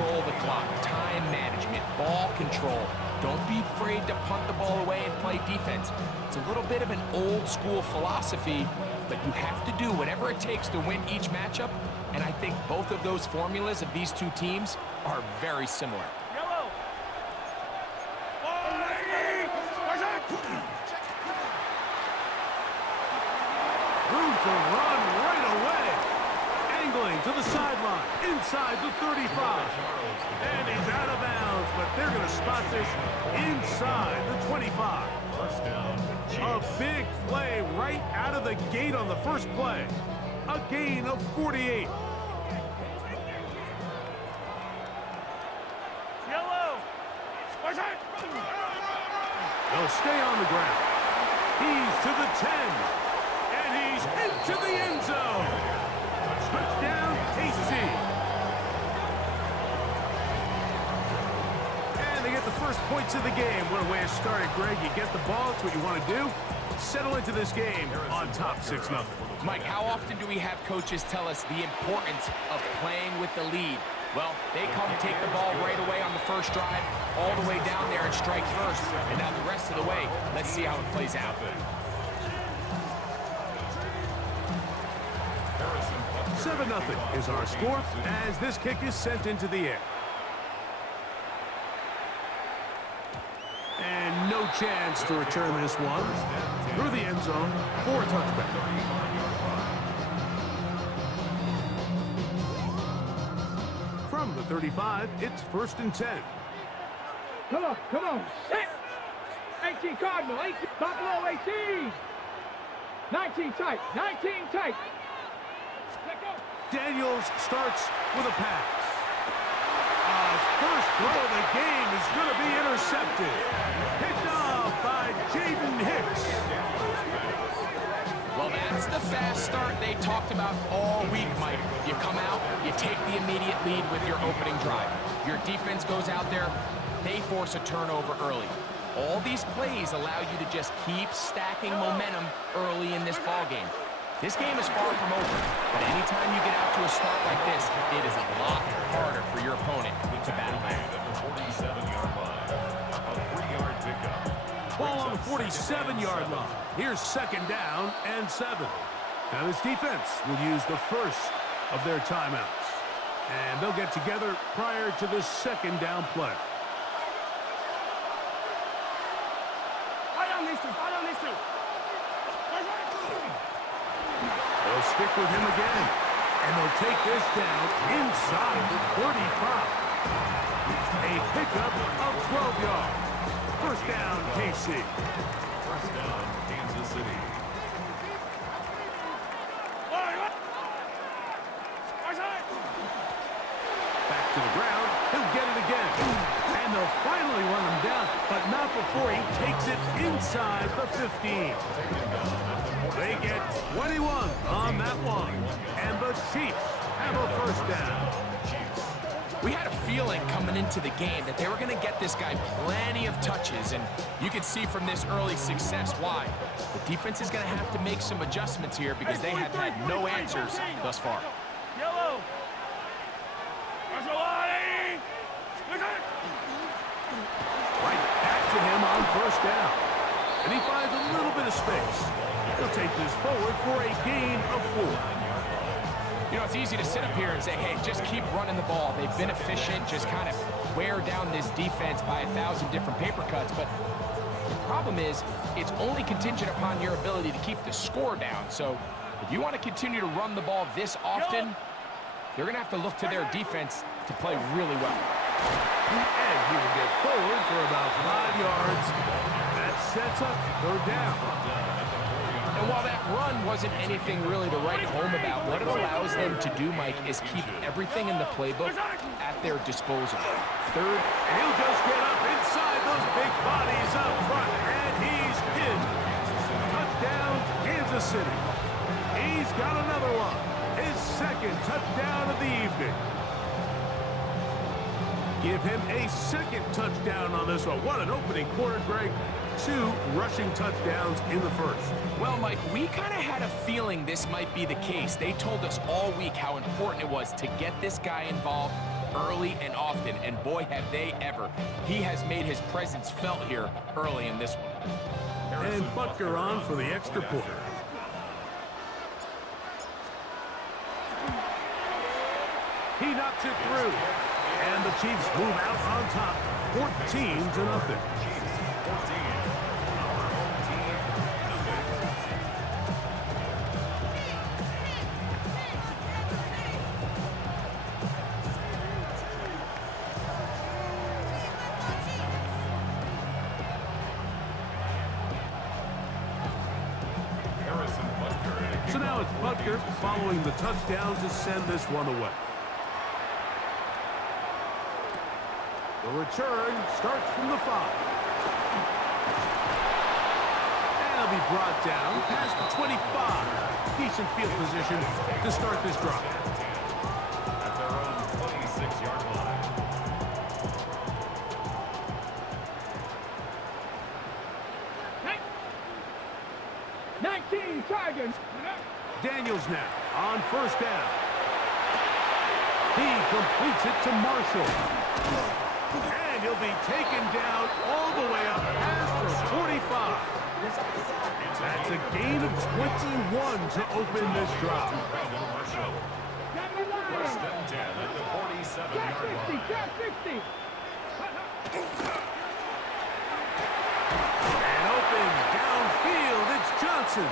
control the clock, time management, ball control. Don't be afraid to punt the ball away and play defense. It's a little bit of an old school philosophy, but you have to do whatever it takes to win each matchup, and I think both of those formulas of these two teams are very similar. Room to run right away. Angling to the sideline, inside the 35. And he's out of bounds, but they're going to spot this inside the 25. First down. A big play right out of the gate on the first play. A gain of 48. They'll stay on the ground. He's to the 10. And he's into the end zone. Touchdown, KC. And they get the first points of the game. What a way to start it, Greg. You get the ball. It's what you want to do. Settle into this game on top 6-0. Mike, how often do we have coaches tell us the importance of playing with the lead? Well, they come take the ball right away on the first drive, all the way down there and strike first. And now the rest of the way, let's see how it plays out. 7-0 is our score as this kick is sent into the air. And no chance to return this one. Through the end zone for a touchback. From the 35, it's 1st and 10. Come on. Set. 18 Cardinal, 18, Buffalo 18. 19 tight, 19 tight. Daniels starts with a pass. First throw of the game is going to be intercepted. Picked off by Jaden Hicks. Well, that's the fast start they talked about all week, Mike. You come out, you take the immediate lead with your opening drive. Your defense goes out there, they force a turnover early. All these plays allow you to just keep stacking momentum early in this ball game. This game is far from over, but anytime you get out to a start like this, it is a lot harder for your opponent to battle back. The 47-yard line. A 3-yard pickup. Ball on the 47-yard line. Here's 2nd down and 7. Now this defense will use the first of their timeouts. And they'll get together prior to the 2nd down play. They'll stick with him again. And they'll take this down inside the 35. A pickup of 12 yards. First down, KC. First down, Kansas City. Back to the ground. He'll get it again. And they'll finally run him down, but not before he takes it inside the 15. They get 21 on that one. And the Chiefs have a first down. We had a feeling coming into the game that they were going to get this guy plenty of touches, and you can see from this early success why. The defense is going to have to make some adjustments here because they have had no answers thus far. Yellow. Right back to him on first down. And he finds a little bit of space. He'll take this forward for a gain of 4. You know, it's easy to sit up here and say, hey, just keep running the ball. They've been efficient, just kind of wear down this defense by 1,000 different paper cuts. But the problem is, it's only contingent upon your ability to keep the score down. So if you want to continue to run the ball this often, they're going to have to look to their defense to play really well. And he will get forward for about 5 yards. That sets up 3rd down. And while that run wasn't anything really to write home about, what it allows them to do, Mike, is keep everything in the playbook at their disposal. 3rd. And he'll just get up inside those big bodies up front. And he's in. Touchdown, Kansas City. He's got another one. His 2nd touchdown of the evening. Give him a 2nd touchdown on this one. What an opening quarter, Greg. 2 rushing touchdowns in the first. Well, Mike, we kind of had a feeling this might be the case. They told us all week how important it was to get this guy involved early and often, and boy, have they ever. He has made his presence felt here early in this one. And Butker on for the extra point. He knocks it through. And the Chiefs move out on top, 14-0. So now it's Butker following the touchdown to send this one away. The return starts from the 5. And he'll be brought down past the 25. Decent field position to start this drive. At their own 26-yard line. Nineteen Tigers. Daniels now on first down. He completes it to Marshall. And he'll be taken down all the way up past the 45. That's a gain of 21 to open this drive. First and 10 at the 47-yard line. Top 60. And open downfield, it's Johnson.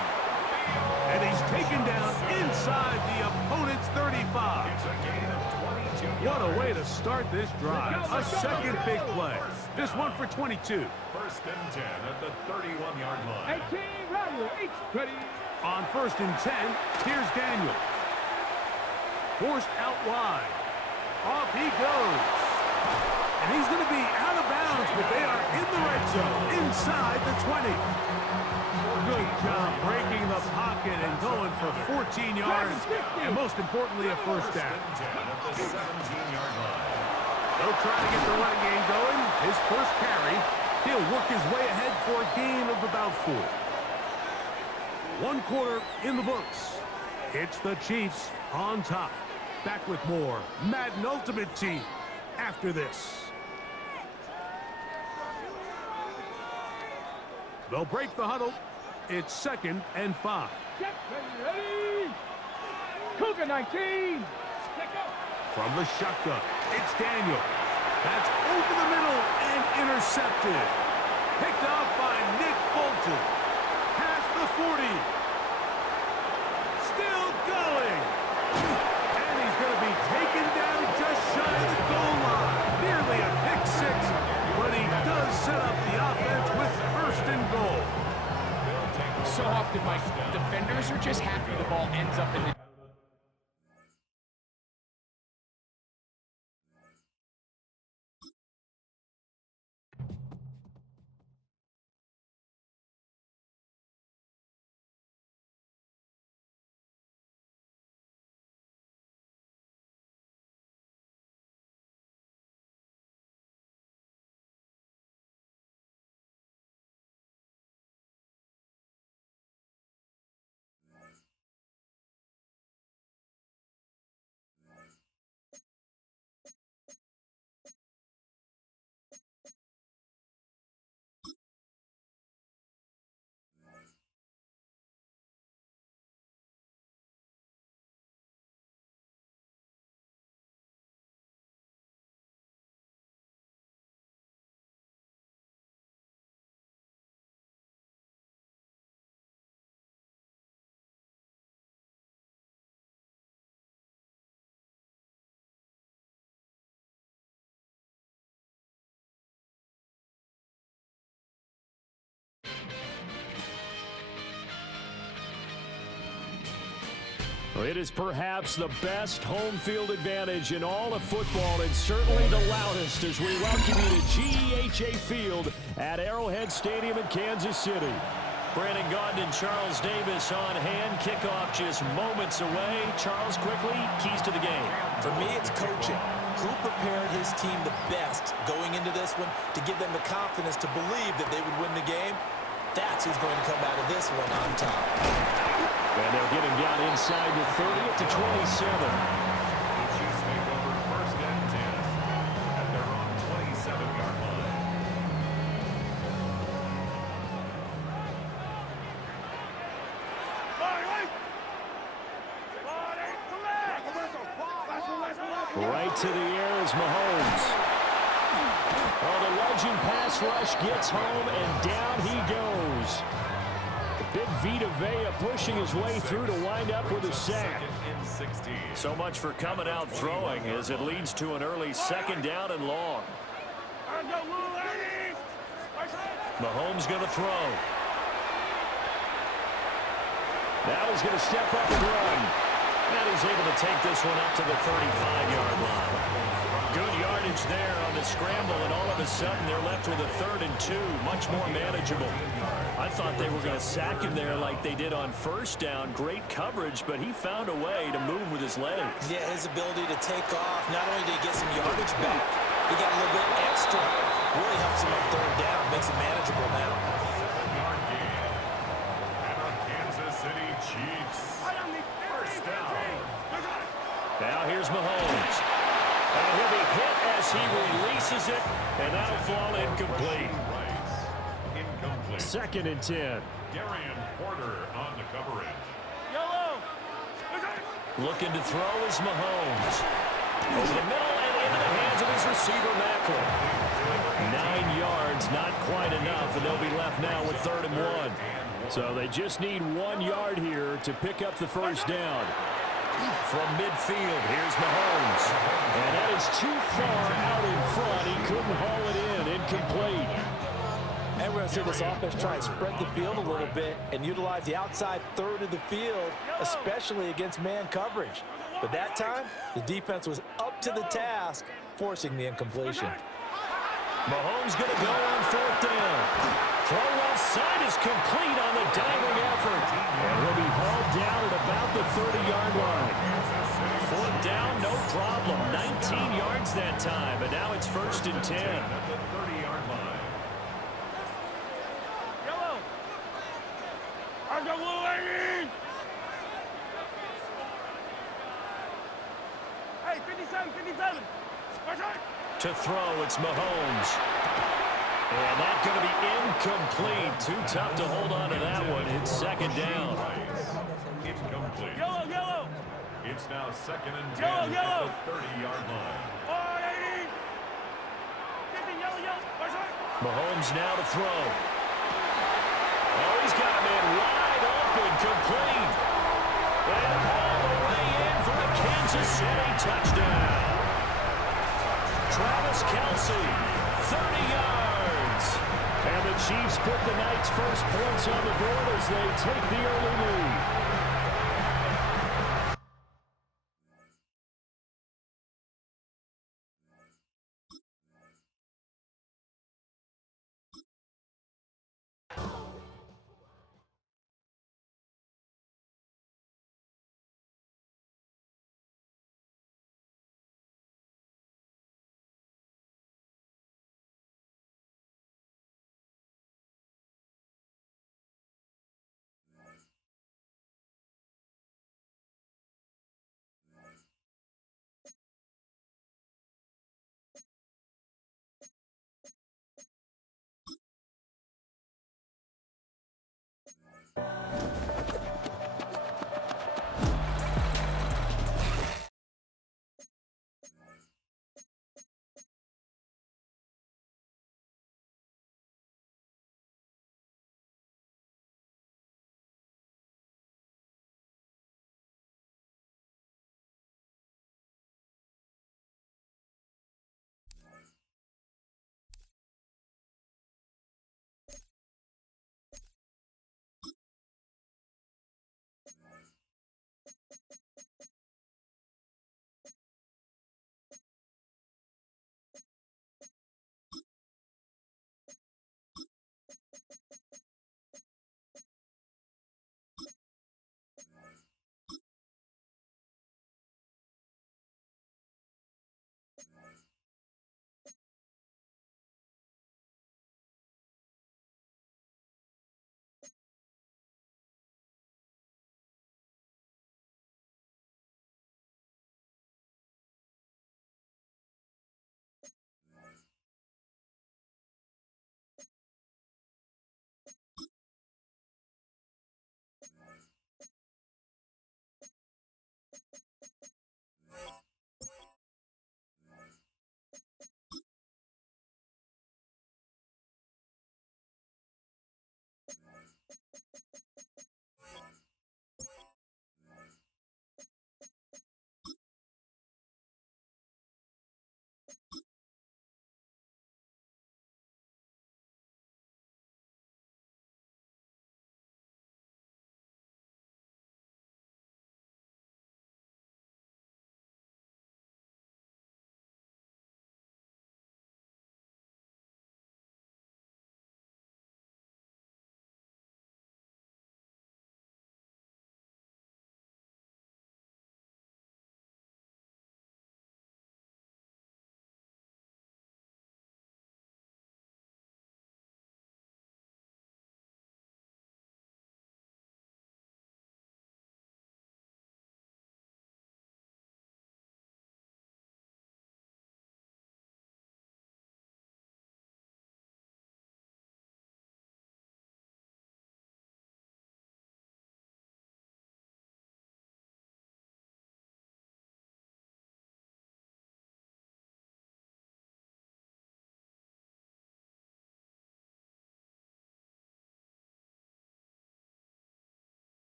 And he's taken down inside the opponent's 35. It's a gain of 22 What a way to start this drive. A second big play. This one for 22. First and 10 at the 31-yard line. 18 Rattler. Ready. On first and 10, here's Daniels. Forced out wide. Off he goes. And he's going to be out of bounds, but they are in the red zone, inside the 20. Good job breaking the pocket and going for 14 yards, and most importantly, a first down. First and 10 at the 17-yard line. They'll try to get the run game going. His first carry, he'll work his way ahead for a gain of about 4. 1 quarter in the books. It's the Chiefs on top. Back with more Madden Ultimate Team after this. They'll break the huddle. It's 2nd and 5. Ready. Cougar 19. From the shotgun, it's Daniel. That's over the middle and intercepted. Picked off by Nick Bolton. Past the 40. Still going. And he's going to be taken down just shy of the goal line. Nearly a pick 6, but he does set up the offense with first and goal. So often, Mike, defenders are just happy the ball ends up in the... It is perhaps the best home field advantage in all of football, and certainly the loudest as we welcome you to GEHA Field at Arrowhead Stadium in Kansas City. Brandon Gaudin and Charles Davis on hand. Kickoff just moments away. Charles, quickly, keys to the game. For me, it's coaching. Who prepared his team the best going into this one to give them the confidence to believe that they would win the game? That's who's going to come out of this one on top. And they'll get him down inside the 30 to 27. The Chiefs take over first and 10 right to the air is Mahomes. Oh, the legend pass rush gets home, and down he goes. Big Vita Vea pushing his way through to wind up with a sack. So much for coming out throwing as it leads to an early second down and long. Mahomes going to throw. Now he's going to step up and run. And he's able to take this one up to the 35-yard line. Good yardage there on the scramble, and all of a sudden they're left with a 3rd and 2, much more manageable. I thought they were going to sack him there like they did on first down. Great coverage, but he found a way to move with his legs. Yeah, his ability to take off, not only did he get some yardage back, he got a little bit extra. Really helps him on 3rd down, makes it manageable now. Yard gain. And our Kansas City Chiefs. First down. Now here's Mahomes. And he'll be hit as he releases it, and that'll fall incomplete. Incomplete. 2nd and 10. Darian Porter on the coverage. Looking to throw is Mahomes. Over the middle and into the hands of his receiver, Macklin. 9 yards, not quite enough, and they'll be left now with 3rd and 1. So they just need 1 yard here to pick up the first down. From midfield, here's Mahomes. And that is too far out in front. He couldn't haul it in. Incomplete. And we're going to see this offense try and spread the field a little bit and utilize the outside 3rd of the field, especially against man coverage. But that time, the defense was up to the task, forcing the incompletion. Mahomes going to go on 4th down. Throw left side is complete on the diving effort. And he'll be hauled down at about the 30-yard line. 4th down, no problem. 19 yards that time, and now it's 1st and 10. At the 30-yard line. Hey, 57, 57. To throw, it's Mahomes. And that's going to be incomplete. Too tough to hold on to that one. It's 2nd down. Incomplete. Yellow. It's now 2nd and 10 Yellow. at the 30-yard line. Mahomes now to throw. Oh, he's got a man wide open, complete. And all the way in for a Kansas City touchdown. Travis Kelce, 30 yards. And the Chiefs put the Knights' first points on the board as they take the early lead.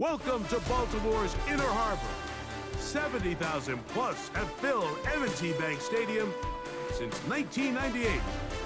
Welcome to Baltimore's Inner Harbor. 70,000 plus have filled M&T Bank Stadium since 1998,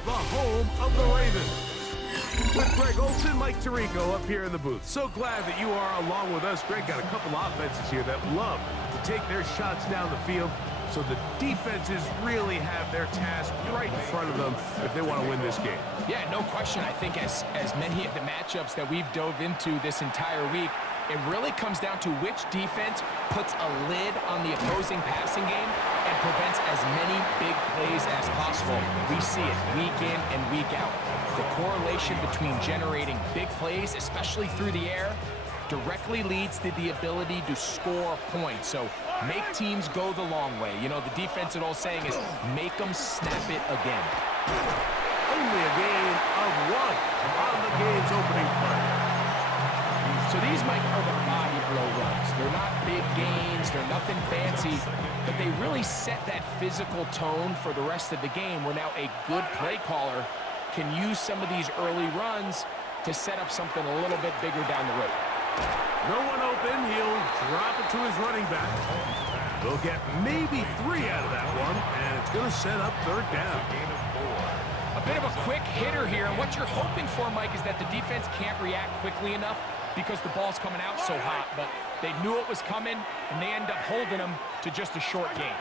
the home of the Ravens. With Greg Olson, Mike Tirico up here in the booth. So glad that you are along with us. Greg got a couple offenses here that love to take their shots down the field, so the defenses really have their task right in front of them if they want to win this game. Yeah, no question. I think as many of the matchups that we've dove into this entire week, it really comes down to which defense puts a lid on the opposing passing game and prevents as many big plays as possible. We see it week in and week out. The correlation between generating big plays, especially through the air, directly leads to the ability to score points. So make teams go the long way. You know, the defensive old saying is make them snap it again. Only a gain of 1 on the game's opening play. So these, Mike, are the body blow runs. They're not big gains, they're nothing fancy, but they really set that physical tone for the rest of the game where now a good play caller can use some of these early runs to set up something a little bit bigger down the road. No one open, he'll drop it to his running back. They'll get maybe 3 out of that one, and it's going to set up 3rd down. A bit of a quick hitter here, and what you're hoping for, Mike, is that the defense can't react quickly enough because the ball's coming out so hot, but they knew it was coming, and they end up holding them to just a short gain.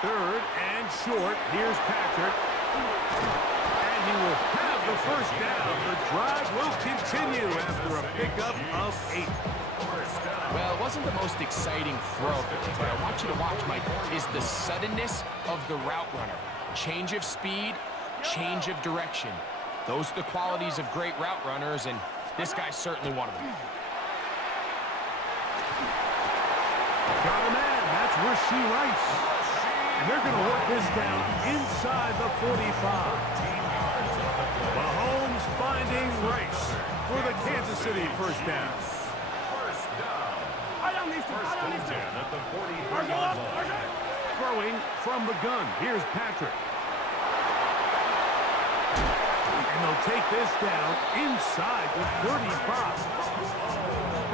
3rd and short. Here's Patrick. And he will have the 1st down. The drive will continue after a pickup of 8. Well, it wasn't the most exciting throw, but what I want you to watch, Mike, is the suddenness of the route runner. Change of speed, change of direction. Those are the qualities of great route runners, and this guy's certainly one of them. Got a man. That's Rasheed Rice. And they're going to work this down inside the 45. Mahomes finding Rice for the Kansas City 1st down. First and 10 at the 43-yard line. Throwing from the gun. Here's Patrick. And they'll take this down inside the 35.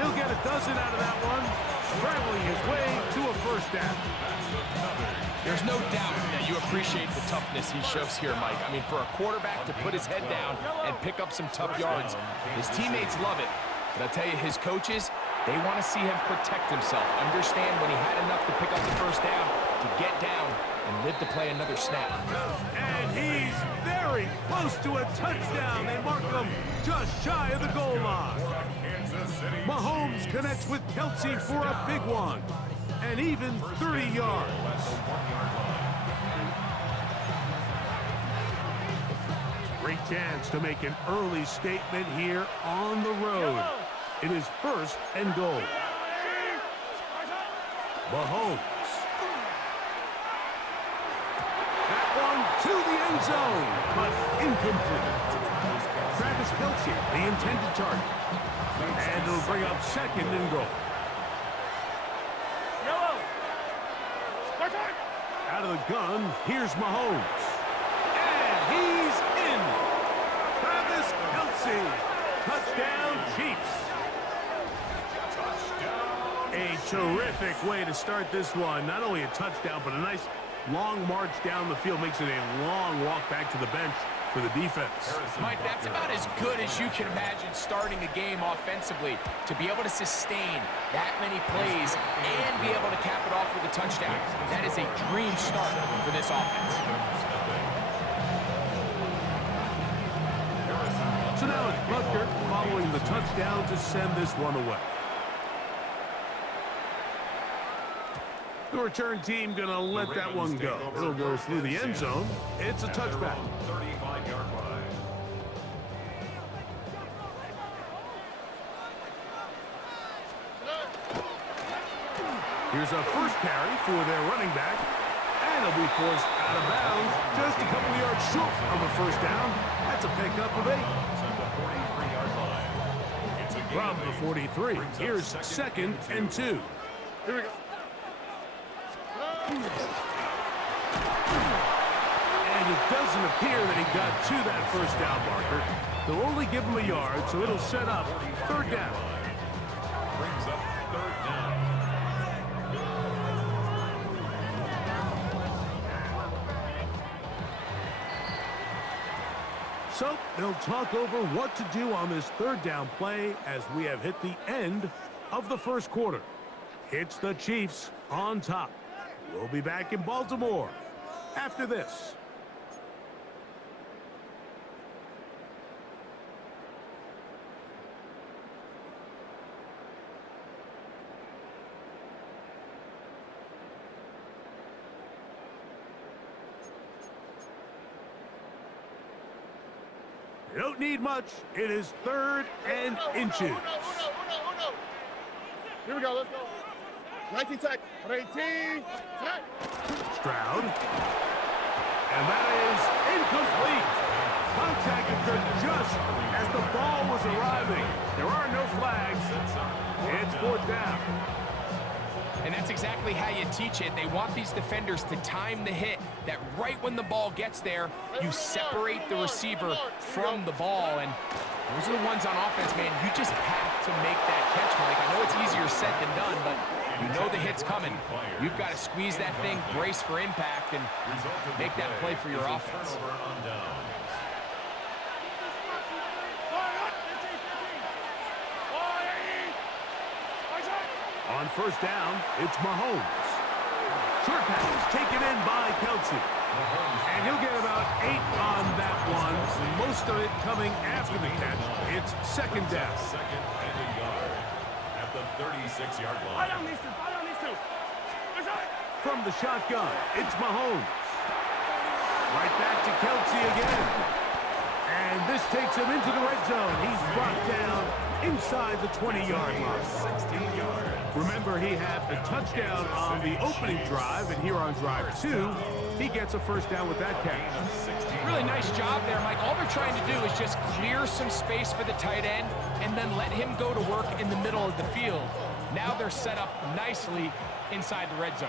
He'll get a dozen out of that one, scrambling his way to a 1st down. There's no doubt that you appreciate the toughness he shows here, Mike. I mean, for a quarterback to put his head down and pick up some tough yards, his teammates love it. But I'll tell you, his coaches, they want to see him protect himself, understand when he had enough to pick up the 1st down, to get down and live to play another snap. And he's very close to a touchdown. They mark him just shy of the goal line. Mahomes connects with Kelsey for a big one, and even 30 yards. Great chance to make an early statement here on the road. It is 1st and goal. Mahomes. That one to the end zone, but incomplete. Travis Kelsey, the intended target. And it'll bring up 2nd and goal. Out of the gun, here's Mahomes. And he's in. Travis Kelsey. Touchdown, Chiefs. A terrific way to start this one. Not only a touchdown, but a nice long march down the field. Makes it a long walk back to the bench for the defense. Mike, that's about as good as you can imagine starting a game offensively. To be able to sustain that many plays and be able to cap it off with a touchdown. That is a dream start for this offense. So now it's Butker following the touchdown to send this one away. The return team going to let that one go. It'll go through the end zone. It's a touchback. 35-yard line. Here's a 1st carry for their running back. And he'll be forced out of bounds just a couple of yards short of a 1st down. That's a pickup of 8. From the 43, here's 2nd and 2. Here we go. And it doesn't appear that he got to that 1st down marker. They'll only give him a yard, so it'll set up 3rd down. So they'll talk over what to do on this third down play as we have hit the end of the first quarter. It's the Chiefs on top. We'll be back in Baltimore after this. You don't need much. It is 3rd and inches. Here we go, let's go. 19 tech, 18, tech. Stroud. And that is incomplete. Contact occurred just as the ball was arriving. There are no flags. It's 4th down. And that's exactly how you teach it. They want these defenders to time the hit, that right when the ball gets there, you separate the receiver from the ball. And those are the ones on offense, man. You just have to make that catch, Mike. I know it's easier said than done, but you know the hit's coming. You've got to squeeze that thing, brace for impact, and make that play for your offense. On 1st down, it's Mahomes. Short pass taken in by Kelsey. And he'll get about 8 on that one. Most of it coming after the catch. It's 2nd down. 2nd and a yard at the 36-yard line. From the shotgun, it's Mahomes. Right back to Kelsey again. And this takes him into the red zone. He's brought down inside the 20-yard line. 16 yards. Remember, he had a touchdown on the opening drive, and here on drive 2, he gets a 1st down with that catch. Really nice job there, Mike. All they're trying to do is just clear some space for the tight end and then let him go to work in the middle of the field. Now they're set up nicely inside the red zone.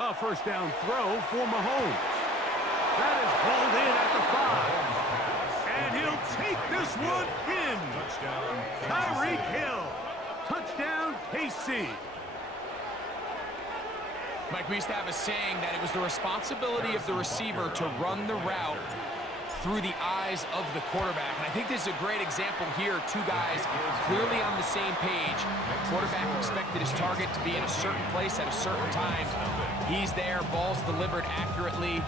A 1st down throw for Mahomes. That is hauled in at the 5. And he'll take this one in. Tyreek Hill. Touchdown, KC. Mike, we used to have a saying that it was the responsibility of the receiver to run the route through the eyes of the quarterback. And I think this is a great example here. 2 guys clearly on the same page. Quarterback expected his target to be in a certain place at a certain time. He's there, ball's delivered accurately.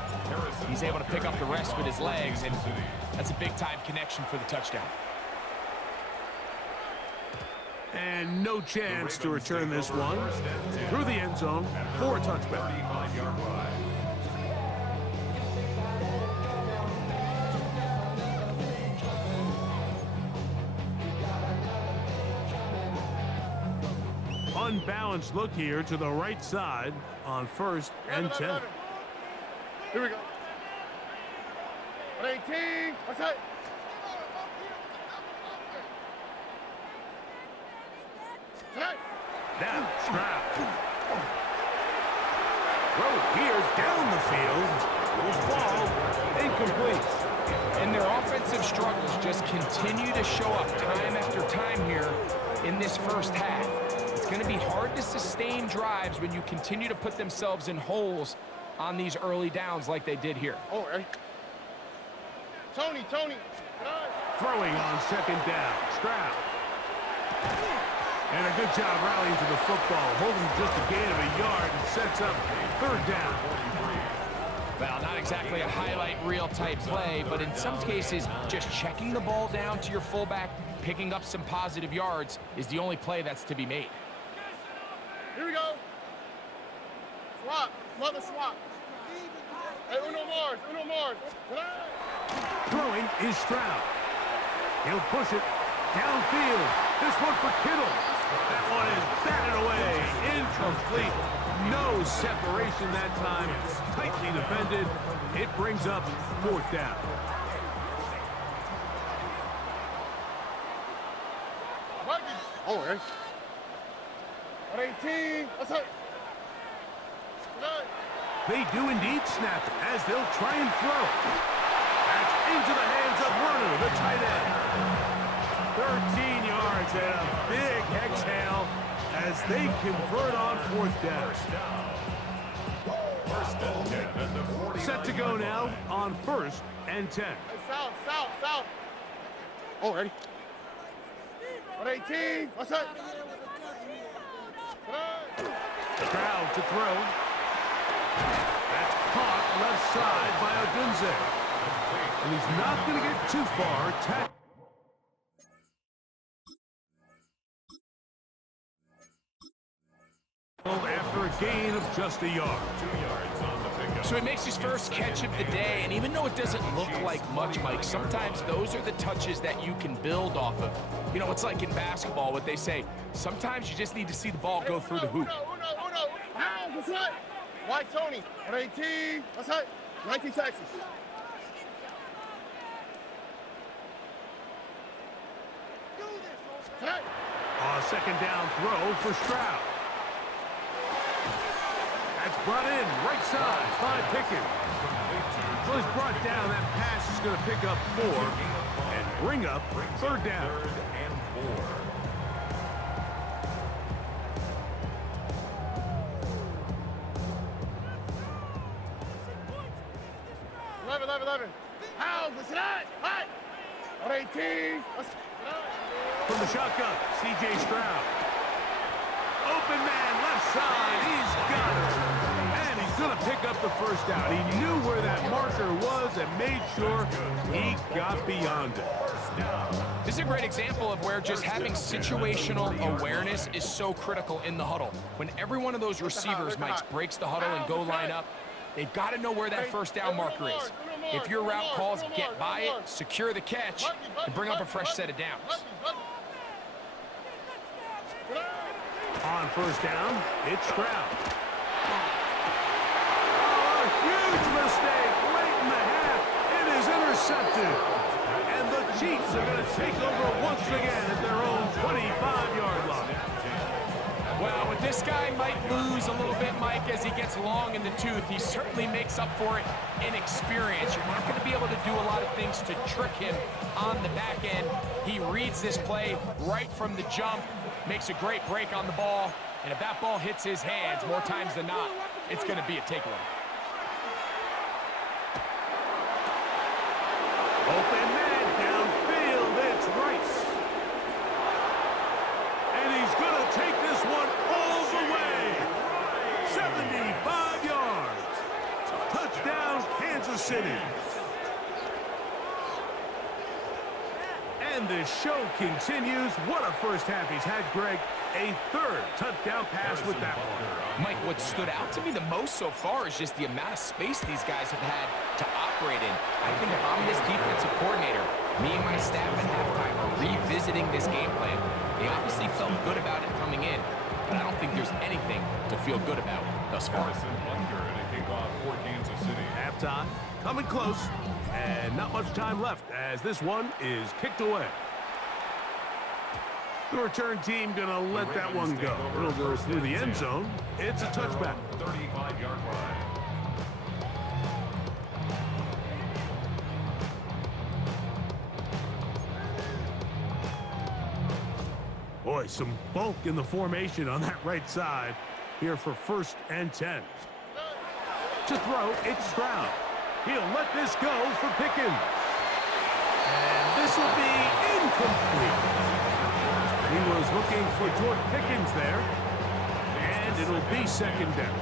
He's able to pick up the rest with his legs, and that's a big-time connection for the touchdown. And no chance to return this one through the end zone for a touchback. 35-yard line. Unbalanced look here to the right side on 1st and 10. Here we go. 18, what's that? Now, Stroud. Throw here's down the field. Goes ball. Incomplete. And their offensive struggles just continue to show up time after time here in this first half. It's going to be hard to sustain drives when you continue to put themselves in holes on these early downs like they did here. Oh, hey. Tony. Throwing on 2nd down. Stroud. And a good job rallying to the football. Holding just a gain of a yard and sets up 3rd down. Well, not exactly a highlight reel type play, but in some cases, just checking the ball down to your fullback, picking up some positive yards is the only play that's to be made. Here we go. Swap. Mother swap. Hey, Uno Mars. Throwing is Stroud. He'll push it downfield. This one for Kittle. That one is batted away. Incomplete. No separation that time. Tightly defended. It brings up 4th down. Oh, hey. 18, what's that? They do indeed snap it as they'll try and throw. That's into the hands of Werner, the tight end. 13 yards and a big exhale as they convert on 4th down. First and 10 at the 49. Set to go now on 1st and 10. Hey, south, south, south. Oh, ready? 118. What's up? Crowd to throw. That's caught left side by Odunze. And he's not going to get too far. After a gain of just a yard. 2 yards on the pickup. So he makes his first catch of the day, and even though it doesn't look like much, Mike, sometimes those are the touches that you can build off of. You know, it's like in basketball, what they say, sometimes you just need to see the ball go through the hoop. Uno. Pounds, what's up? White Tony. 118. What's up? 19 Texas. Second down throw for Stroud. That's brought in right side by Pickens. So he's brought down. That pass is going to pick up 4 and bring up 3rd down. 3rd and 4. 11. Pounds, what's that? Hot. 118. From the shotgun, C.J. Stroud. Open man, left side, he's got it. And he's going to pick up the first down. He knew where that marker was and made sure he got beyond it. This is a great example of where just having situational awareness is so critical in the huddle. When every one of those receivers, Mike, breaks the huddle and go line up, they've got to know where that first down marker is. If your route calls, get by it, secure the catch, and bring up a fresh set of downs. On first down, it's Stroud. Oh, a huge mistake late in the half. It is intercepted. And the Chiefs are going to take over once again at their own 25-yard line. Well, with this guy might lose a little bit, Mike, as he gets long in the tooth. He certainly makes up for it in experience. You're not going to be able to do a lot of things to trick him on the back end. He reads this play right from the jump, makes a great break on the ball, and if that ball hits his hands more times than not, it's going to be a takeaway. Open man downfield, it's Rice. And he's going to take this one all the way. 75 yards. Touchdown, Kansas City. And the show continues. What a first half he's had, Greg. A 3rd touchdown pass with that one. Mike, what stood out to me the most so far is just the amount of space these guys have had to operate in. I think if I'm this defensive coordinator, me and my staff at halftime are revisiting this game plan. They obviously felt good about it coming in, but I don't think there's anything to feel good about thus far. Halftime, coming close, and not much time left as this one is kicked away. The return team going to let that one go. It'll go through the end zone. It's a touchback. 35-yard line. Boy, some bulk in the formation on that right side here for 1st and 10. To throw, it's Stroud. He'll let this go for Pickens. And this will be incomplete. He was looking for George Pickens there. And it'll be 2nd down.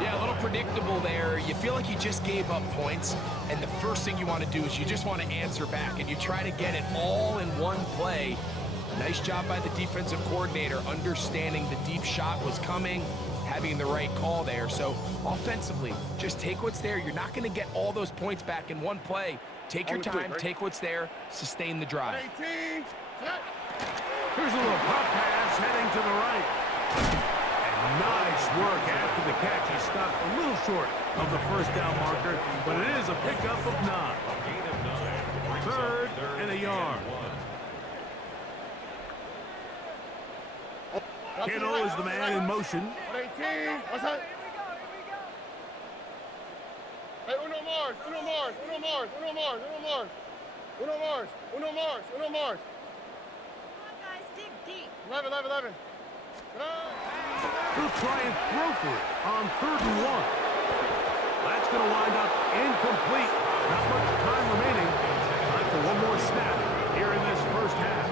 Yeah, a little predictable there. You feel like you just gave up points, and the first thing you want to do is you just want to answer back, and you try to get it all in one play. Nice job by the defensive coordinator, understanding the deep shot was coming, having the right call there. So offensively, just take what's there. You're not going to get all those points back in one play. Take your time, take what's there, sustain the drive. Here's a little pop pass heading to the right. And nice work after the catch. He stopped a little short of the first down marker, but it is a pickup of 9. 3rd and a yard. Kittle is the man in motion. 18. What's that? Hey, Uno Mars. Come on, guys, dig deep. 11. He'll try and throw for it on 3rd and 1. That's going to wind up incomplete. Not much time remaining. Time for one more snap here in this first half.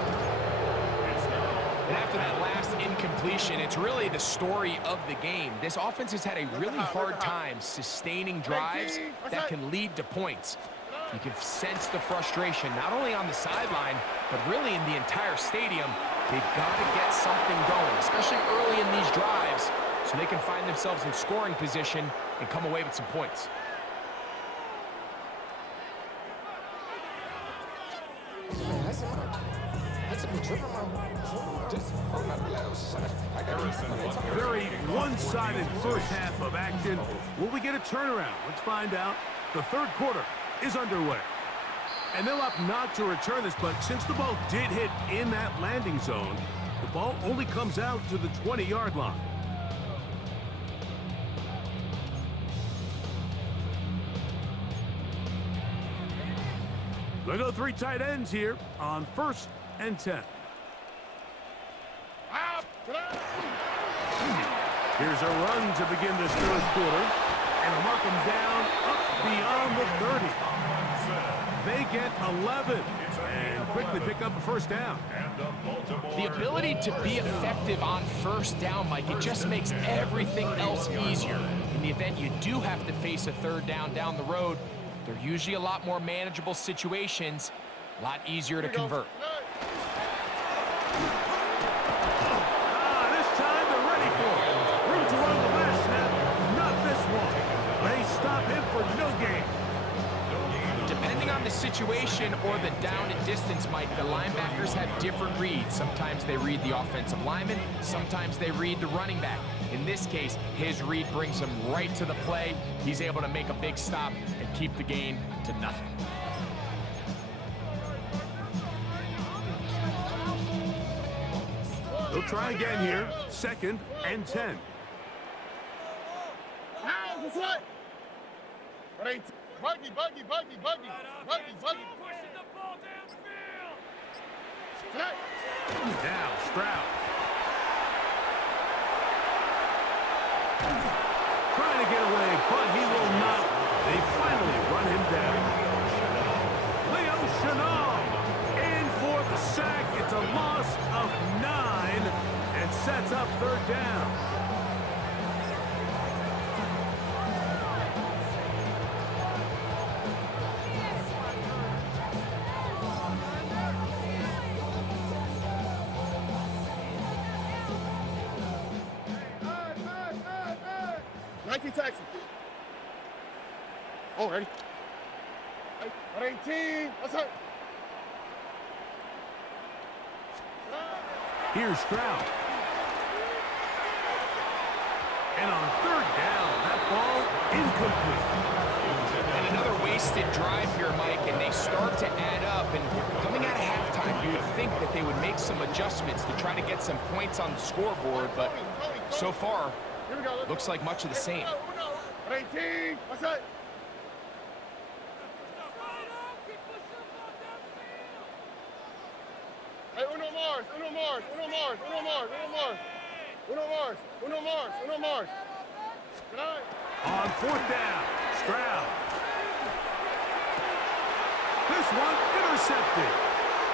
And after that last incompletion, it's really the story of the game. This offense has had a really hard time sustaining drives that can lead to points. You can sense the frustration, not only on the sideline, but really in the entire stadium. They've got to get something going, especially early in these drives, so they can find themselves in scoring position and come away with some points. Very one-sided first half of action. Will we get a turnaround? Let's find out. The 3rd quarter is underway. And they'll opt not to return this, but since the ball did hit in that landing zone, the ball only comes out to the 20-yard line. They go 3 tight ends here on 1st and 10. Here's a run to begin this 3rd quarter. And mark them down up beyond the 30. They get 11 and quickly pick up a first down. The ability to be effective on first down, Mike, it just makes everything else easier. In the event you do have to face a 3rd down the road, they're usually a lot more manageable situations, a lot easier to convert. This time they're ready for it. Room to run the last snap, not this one. They stop him for no gain. Depending on the situation or the down and distance, Mike, the linebackers have different reads. Sometimes they read the offensive lineman, sometimes they read the running back. In this case, his read brings him right to the play. He's able to make a big stop and keep the gain to nothing. They'll try again here, 2nd and 10. Buggy. Pushing the ball downfield. Now Stroud. Trying to get away, but he will not. They finally run him down. Leo Chenal in for the sack. It's a loss of 9 and sets up 3rd down. Taxi. Oh, ready? 18. Let's hurt. Here's Stroud. And on 3rd down, that ball incomplete. And another wasted drive here, Mike, and they start to add up. And coming out of halftime, you would think that they would make some adjustments to try to get some points on the scoreboard, but so far, looks like much of the same. 18. What's that? Hey, Uno Mars. Good night. On 4th down, Stroud. This one intercepted.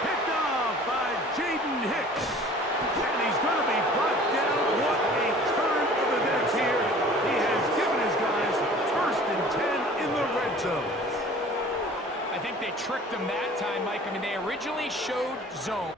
Picked off by Jaden Hicks. And he's going to be brought down. What a turn of events here. He has given his guys 1st and 10 in the red zone. I think they tricked them that time, Mike. I mean, they originally showed zone.